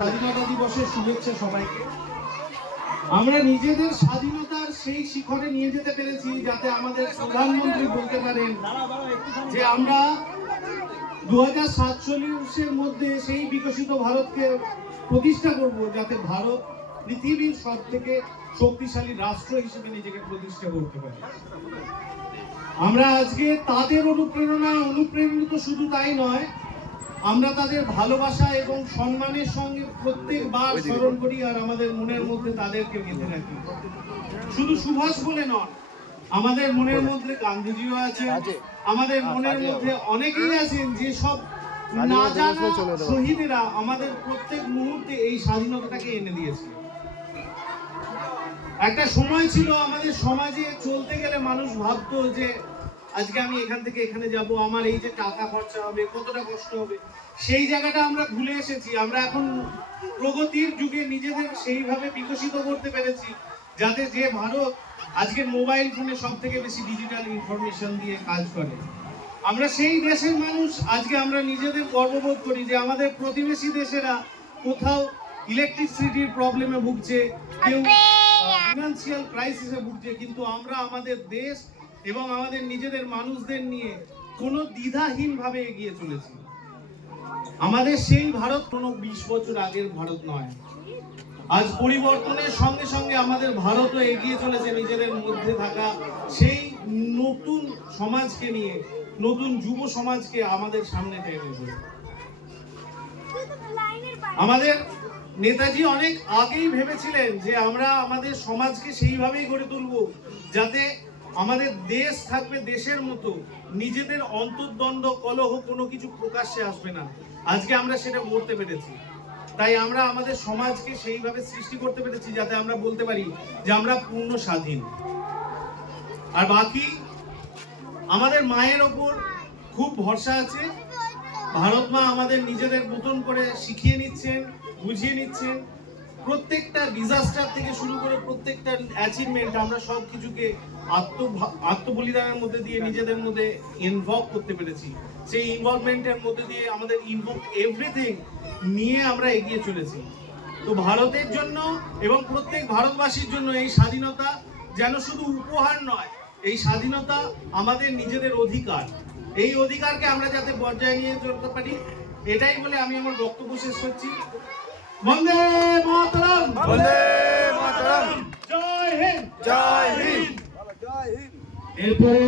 স্বাধীনতা দিবসের শুভেচ্ছা সবাইকে। আমরা নিজেদের স্বাধীনতার সেই শিখরে নিয়ে যেতে পেরেছি যাতে আমাদের প্রধানমন্ত্রী বলতে পারেন যে আমরা 2047-এর মধ্যে সেই বিকশিত ভারতকে প্রতিষ্ঠা করব যাতে ভারত পৃথিবীর সব থেকে শক্তিশালী রাষ্ট্র হিসেবে নিজেকে প্রতিষ্ঠা করতে পারে। আমরা আজকে তাদের অনুপ্রেরণায় অনুপ্রেরিত, শুধু তাই নয়, আমরা তাদের ভালোবাসা এবং সম্মানের সঙ্গে প্রত্যেকবার স্মরণ করি আর আমাদের মনের মধ্যে তাদেরকে গেঁথে রাখি। শুধু সুভাষ বলে নয়, আমাদের মনের মধ্যে গান্ধীজিও আছেন, আমাদের মনের মধ্যে অনেকেই আছেন যে সব না জানা শহীদেরা আমাদের প্রত্যেক মুহূর্তে এই স্বাধীনতাটাকে এনে দিয়েছে। একটা সময় ছিল আমাদের সমাজে চলতে গেলে মানুষ ভাবতো যে আজকে আমি এখান থেকে এখানে যাব, আমার এই যে টাকা খরচা হবে, কতটা কষ্ট হবে, সেই জায়গাটা আমরা ভুলে এসেছি। আমরা এখন প্রগতির যুগে নিজেদের সেইভাবে বিকশিত করতে পেরেছি যাতে যে ভারত আজকে মোবাইল ফোনে সব থেকে বেশি ডিজিটাল ইনফরমেশন দিয়ে কাজ করে, আমরা সেই দেশের মানুষ। আজকে আমরা নিজেদের গর্ববোধ করি যে আমাদের প্রতিবেশী দেশেরা কোথাও ইলেকট্রিসিটির প্রবলেমে ভুগছে, কেউ ফিনান্সিয়াল ক্রাইসিসে ভুগছে, কিন্তু আমরা আমাদের দেশ এবং আমাদের নিজেদের মানুষদের নিয়ে কোনো দ্বিধাহীন ভাবে এগিয়ে চলেছি। আমাদের সেই ভারত কোনো 20 বছর আগের ভারত নয়। আজ পরিবর্তনের সঙ্গে সঙ্গে আমাদের ভারতও এগিয়ে চলেছে নিজেদের মধ্যে থাকা সেই নতুন সমাজকে নিয়ে, নতুন যুব সমাজকে আমাদের সামনে টেনে ধরে। আমাদের নেতাজি অনেক আগেই ভেবেছিলেন যে আমরা আমাদের সমাজকে সেইভাবেই গড়ে তুলব যাতে আমাদের দেশ থাকবে দেশের মতো, নিজেদের অন্তর্দ্বন্দ্ব কলহ কোনো কিছু প্রকাশ্যে আসবে না। আজকে আমরা সেটা করতে পেরেছি। তাই আমরা আমাদের সমাজকে সেইভাবে সৃষ্টি করতে পেরেছি যাতে আমরা বলতে পারি যে আমরা পূর্ণ স্বাধীন। আর বাকি আমাদের মায়ের ওপর খুব ভরসা আছে। ভারত মা আমাদের নিজেদের মতন করে শিখিয়ে নিচ্ছেন, বুঝিয়ে নিচ্ছেন। প্রত্যেকটা ডিজাস্টার থেকে শুরু করে প্রত্যেকটা অ্যাচিভমেন্ট আমরা সব কিছুকে আত্মবলিদানের মধ্যে দিয়ে নিজেদের মধ্যে ইনভলভ করতে পেরেছি। সেই ইনভলভমেন্টের মধ্যে দিয়ে আমাদের এভরিথিং নিয়ে আমরা এগিয়ে চলেছি। তো ভারতের জন্য এবং প্রত্যেক ভারতবাসীর জন্য এই স্বাধীনতা যেন শুধু উপহার নয়, এই স্বাধীনতা আমাদের নিজেদের অধিকার। এই অধিকারকে আমরা যাতে বজায় নিয়ে চলতে পারি, এটাই বলে আমি আমার বক্তব্য শেষ করছি। বন্দে মাতরম, বন্দে মাতরম, জয় হিন্দ, জয় হিন্দ। এরপরে